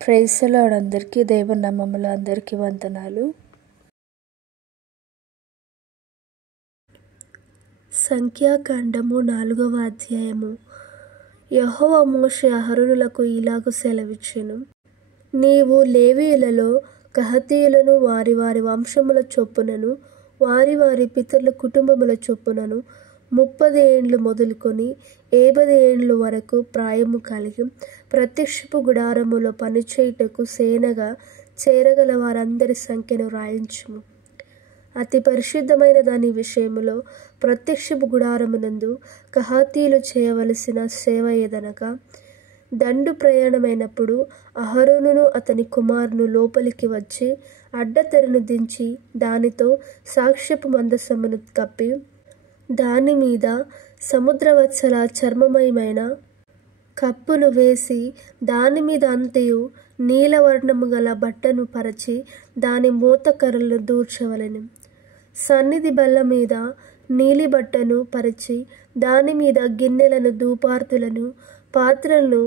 Praise the lord. అందరికీ దేవుని నామములో అందరికీ వందనాలు. సంఖ్యాకాండము 4వ అధ్యాయము. యెహోవా మోషే అహరోనులకు ఇలాగు సెలవిచ్చెను. నీవు లేవీయులలో కహాతీయులను వారి వారి వంశముల చొప్పునను వారి వారి పితరుల కుటుంబముల చొప్పునను 30 ఏండ్లు మొదలుకొని 50 ఏండ్లు వరకు ప్రాయము కలిగి ప్రత్యక్షపు గుడారములో పనిచేయుటకు సేనగా చేరగల వారందరి సంఖ్యను రాయించుము. అతి పరిశుద్ధమైన దాని విషయములో ప్రత్యక్షపు గుడారమునందు కహాతీయులు చేయవలసిన సేవ ఏదనగా, దండు ప్రయాణమైనప్పుడు అహరోనును అతని కుమారును లోపలికి వచ్చి అడ్డతెరను దించి దానితో సాక్ష్యపు మందసమును కప్పి దాని మీద సముద్రవత్సల చర్మమయమైన కప్పును వేసి దాని మీద అంతయు నీలవర్ణము గల బట్టను పరచి దాని మోతకర్రలను దూర్చవలెను. సన్నిధి బల్ల మీద నీలి బట్టను పరిచి దాని మీద గిన్నెలను, ధూపార్తులను, పాత్రలను,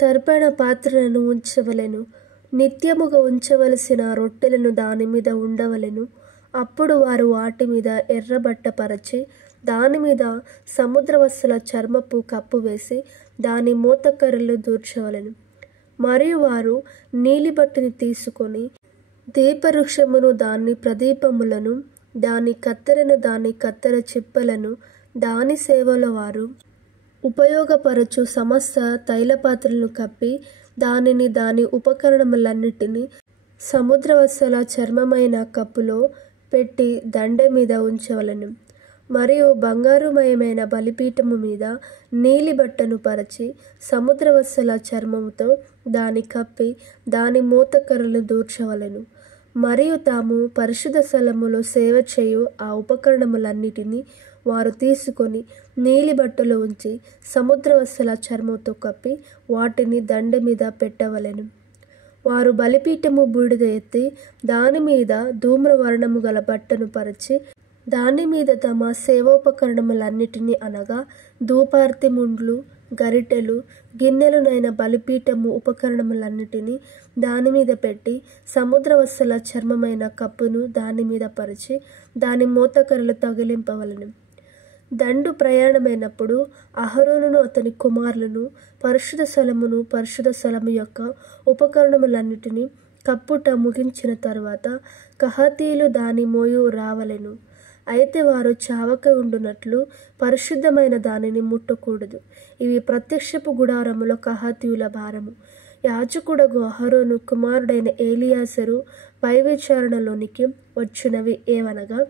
తర్పణ పాత్రలను ఉంచవలెను. నిత్యముగా ఉంచవలసిన రొట్టెలను దాని మీద ఉండవలెను. అప్పుడు వారు వాటి మీద ఎర్రబట్ట పరచి దాని మీద సముద్రవత్సల చర్మపు కప్పు వేసి దాని మోతకర్రలు దూర్చవలెను. మరియు వారు నీలిబట్టుని తీసుకొని దీపవృక్షమును, దాని ప్రదీపములను, దాని కత్తెరను, దాని కత్తెర చిప్పలను, దాని సేవలో వారు ఉపయోగపరచు సమస్త తైలపాత్రలను కప్పి దానిని దాని ఉపకరణములన్నిటినీ సముద్రవత్సల చర్మమైన కప్పులో పెట్టి దండె మీద ఉంచవలెను. మరియు బంగారుమయమైన బలిపీఠము మీద నీలి బట్టను పరచి సముద్రవత్సల చర్మముతో దాని కప్పి దాని మోతకర్రలను దూర్చవలెను. మరియు తాము పరిశుద్ధ స్థలములో సేవ చేయు ఆ ఉపకరణములన్నిటినీ వారు తీసుకొని నీలి బట్టలో ఉంచి సముద్రవత్సల చర్మంతో కప్పి వాటిని దండె మీద పెట్టవలెను. వారు బలిపీఠము బూడిద ఎత్తి దాని మీద ధూమ్రవర్ణము గల బట్టను పరిచి దాని మీద తమ సేవోపకరణములన్నిటినీ అనగా ధూపార్తి ముండ్లు, గరిటెలు, గిన్నెలునైన బలిపీఠము ఉపకరణములన్నిటినీ దాని మీద పెట్టి సముద్రవత్సల చర్మమైన కప్పును దాని మీద పరిచి దాని మోతకర్రలు తగిలింపవలెను. దండు ప్రయాణమైనప్పుడు అహరోనును అతని కుమారులను పరిశుద్ధ స్థలమును, పరిశుద్ధ స్థలము యొక్క ఉపకరణములన్నిటినీ కప్పుట ముగించిన తరువాత కహాతీయులు దాని మోయు రావలెను. అయితే వారు చావక ఉండునట్లు పరిశుద్ధమైన దానిని ముట్టకూడదు. ఇవి ప్రత్యక్షపు గుడారములో కహాతీయుల భారము. యాజకుడగు అహరోను కుమారుడైన ఎలియాజరు పై విచారణలోనికి వచ్చినవి ఏవనగా,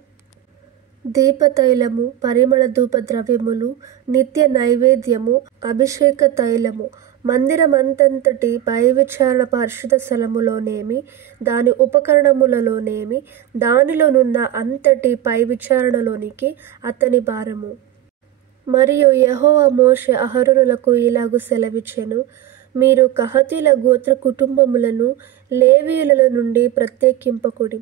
దీపతైలము, పరిమళ ధూప ద్రవ్యములు, నిత్య నైవేద్యము, అభిషేక తైలము, మందిరమంతటి పై విచారణ పరిశుద్ధ స్థలములోనేమి దాని ఉపకరణములలోనేమి దానిలోనున్న అంతటి పై విచారణలోనికి అతని భారము. మరియు యెహోవా మోషే అహరోనులకు ఇలాగు సెలవిచ్చెను. మీరు కహాతీయుల గోత్ర కుటుంబములను లేవీయులలో నుండి ప్రత్యేకింపకుడి.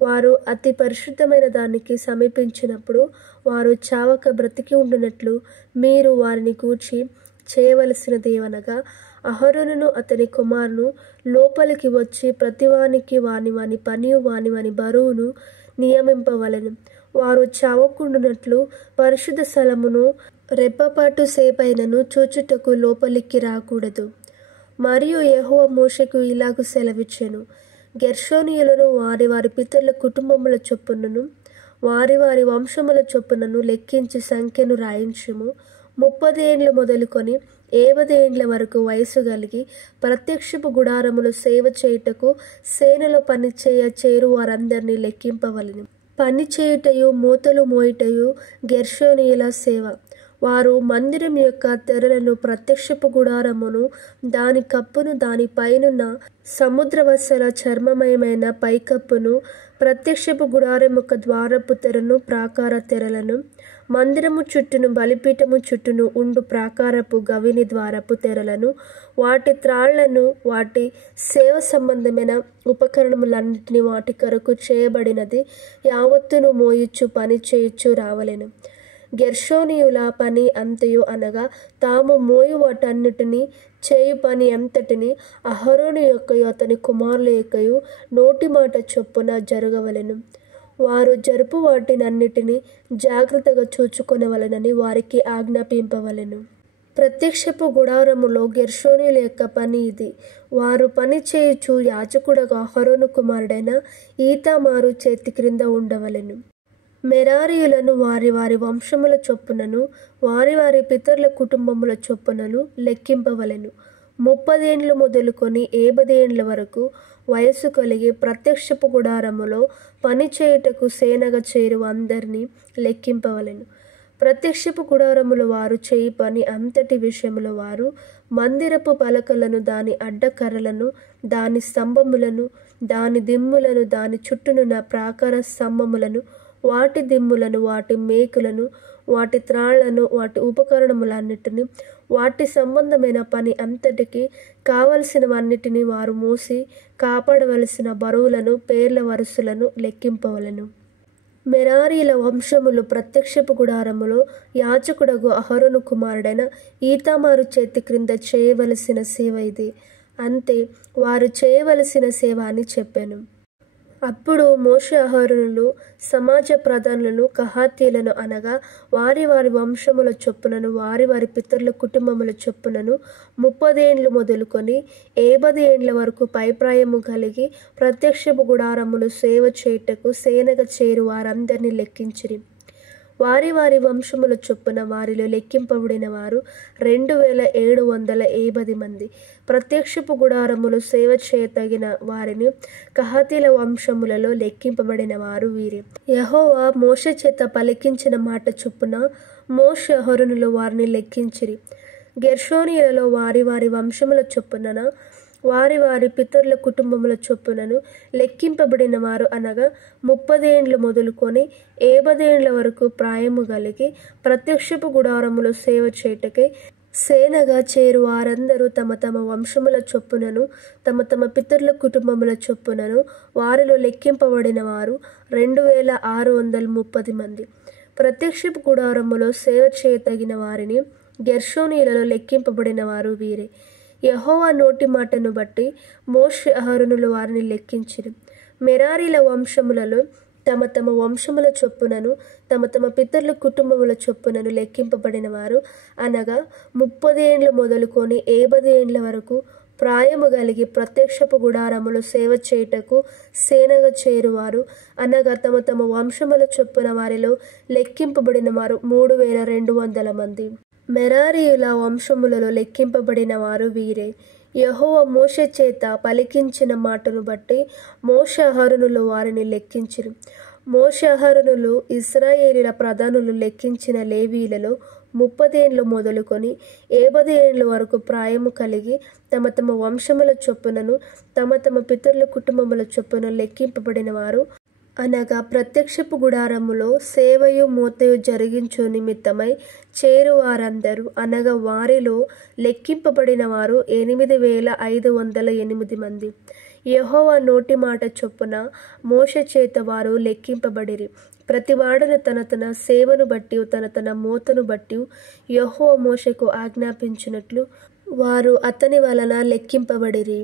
వారు అతి పరిశుద్ధమైన దానికి సమీపించినప్పుడు వారు చావక బ్రతికి ఉండునట్లు మీరు వారిని గూర్చి చేయవలసినదేవనగా, అహరోనును అతని కుమారును లోపలికి వచ్చి ప్రతివానికి వాని వాని పనియు వాని వాని బరువును నియమింపవలెను. వారు చావకుండునట్లు పరిశుద్ధ స్థలమును రెప్పపాటు సేపైనను చూచుటకు లోపలికి రాకూడదు. మరియు యెహోవా మోషేకు ఇలాగు సెలవిచ్చెను. గెర్షోనీయులను వారి వారి పితరుల కుటుంబముల చొప్పునను వారి వారి వంశముల చొప్పునను లెక్కించి సంఖ్యను రాయించుము. 30 ఏండ్లు మొదలుకొని 50 ఏండ్ల వరకు వయసు కలిగి ప్రత్యక్షపు గుడారములు సేవ చేయుటకు సేనలో పనిచేయ చేరు వారందరినీ లెక్కింపవలెను. పని చేయుటయు మూతలు మోయుటయు గెర్షోనీయుల సేవ. వారు మందిరం యొక్క తెరలను, ప్రత్యక్షపు గుడారమును, దాని కప్పును, దాని పైనున్న సముద్రవత్సల చర్మమయమైన పైకప్పును, ప్రత్యక్షపు గుడారం యొక్క ద్వారపు తెరను, ప్రాకార తెరలను, మందిరము చుట్టూను బలిపీఠము చుట్టూను ఉండు ప్రాకారపు గవిని ద్వారపు తెరలను, వాటి త్రాళ్లను, వాటి సేవ సంబంధమైన ఉపకరణములన్నిటినీ వాటి కొరకు చేయబడినది యావత్తును మోయుచు పని చేయుచు రావలెను. గెర్షోనీయుల పని అంతయు అనగా తాము మోయు వాటన్నిటినీ చేయు పని అంతటిని అహరోను యొక్కయు అతని కుమారుల యొక్కయు నోటి మాట చొప్పున జరగవలెను. వారు జరుపు వాటినన్నిటినీ జాగ్రత్తగా చూచుకొనవలెనని వారికి ఆజ్ఞాపింపవలెను. ప్రత్యక్షపు గుడారములో గెర్షోనీయుల యొక్క పని ఇది. వారు పని చేయుచు యాజకుడగు అహరోను కుమారుడైన ఈతామారు చేతి క్రింద ఉండవలెను. మెరారీయులను వారి వారి వంశముల చొప్పునను వారి వారి పితరుల కుటుంబముల చొప్పునను లెక్కింపవలెను. 30 ఏండ్లు మొదలుకొని 50 ఏండ్ల వరకు వయస్సు కలిగి ప్రత్యక్షపు గుడారములో పని చేయుటకు సేనగా చేరు అందరినీ లెక్కింపవలెను. ప్రత్యక్షపు గుడారములు వారు చేయి పని అంతటి విషయములో వారు మందిరపు పలకలను, దాని అడ్డకర్రలను, దాని స్తంభములను, దాని దిమ్ములను, దాని చుట్టూనున్న ప్రాకార స్తంభములను, వాటి దిమ్ములను, వాటి మేకులను, వాటి త్రాళ్లను, వాటి ఉపకరణములన్నిటినీ, వాటి సంబంధమైన పని అంతటికి కావలసినవన్నిటినీ వారు మోసి కాపాడవలసిన బరువులను, పేర్ల వరుసలను లెక్కింపవలెను. మెరారీల వంశములు ప్రత్యక్షపు గుడారములో యాజకుడగు అహరోను కుమారుడైన ఈతామారు చేతి క్రింద చేయవలసిన సేవ ఇది. అంతే, వారు చేయవలసిన సేవ అని చెప్పాను. అప్పుడు మోషే అహరోనులు సమాజ ప్రధానులను కహాతీయులను అనగా వారి వారి వంశముల చొప్పునను వారి వారి పితరుల కుటుంబముల చొప్పునను 30 ఏండ్లు మొదలుకొని 50 ఏండ్ల వరకు పైప్రాయము కలిగి ప్రత్యక్షపు గుడారములు సేవ చేయుటకు సేనగా చేరు వారందరినీ లెక్కించిరి. వారి వారి వంశముల చొప్పున వారిలో లెక్కింపబడిన వారు 2750 మంది. ప్రత్యక్షపు గుడారములు సేవ చేయతగిన వారిని కహాతీల వంశములలో లెక్కింపబడిన వారు వీరే. యెహోవా మోషే చేత పలికించిన మాట చొప్పున మోషే అహరోనులు వారిని లెక్కించిరి. గెర్షోనీయులలో వారి వారి వంశముల చొప్పున వారి వారి పితరుల కుటుంబముల చొప్పునను లెక్కింపబడిన వారు అనగా 30 ఏండ్లు మొదలుకొని 50 ఏండ్ల వరకు ప్రాయము కలిగి ప్రత్యక్షపు గుడారములు సేవ చేయుటకై సేనగా చేరు వారందరూ తమ తమ వంశముల చొప్పునను తమ తమ పితరుల కుటుంబముల చొప్పునను వారిలో లెక్కింపబడిన వారు 2630 మంది. ప్రత్యక్షపు గుడారములో సేవ చేయతగిన వారిని గెర్షోనీయులలో లెక్కింపబడిన వారు వీరే. యెహోవా నోటి మాటను బట్టి మోషే అహరోనులు వారిని లెక్కించిరి. మెరారీల వంశములలో తమ తమ వంశముల చొప్పునను తమ తమ పితరుల కుటుంబముల చొప్పునను లెక్కింపబడిన వారు అనగా 30 ఏండ్లు మొదలుకొని 50 ఏండ్ల వరకు ప్రాయము కలిగి ప్రత్యక్షపు గుడారములు సేవ చేయుటకు సేనగా చేరువారు అనగా తమ తమ వంశముల చొప్పున వారిలో లెక్కింపబడిన వారు 3200 మంది. మెరారీయుల వంశములలో లెక్కింపబడిన వారు వీరే. యెహోవా మోషే చేత పలికించిన మాటను బట్టి మోషే అహరోనులు వారిని లెక్కించిరి. మోషే అహరోనులు ఇశ్రాయేలీయుల ప్రధానులు లెక్కించిన లేవీయులలో 30 ఏండ్లు మొదలుకొని 50 ఏండ్ల వరకు ప్రాయము కలిగి తమ తమ వంశముల చొప్పునను తమ తమ పితరుల కుటుంబముల చొప్పున లెక్కింపబడిన వారు అనగా ప్రత్యక్షపు గుడారములో సేవయు మోతయు జరిగించు నిమిత్తమై చేరు వారందరూ అనగా వారిలో లెక్కింపబడిన వారు 8508 మంది. యెహోవా నోటి మాట చొప్పున మోషే చేత వారు లెక్కింపబడిరి. ప్రతివాడును తన తన సేవను బట్టి తన తన మోతను బట్టి యెహోవా మోషేకు ఆజ్ఞాపించినట్లు వారు అతని వలన లెక్కింపబడిరి.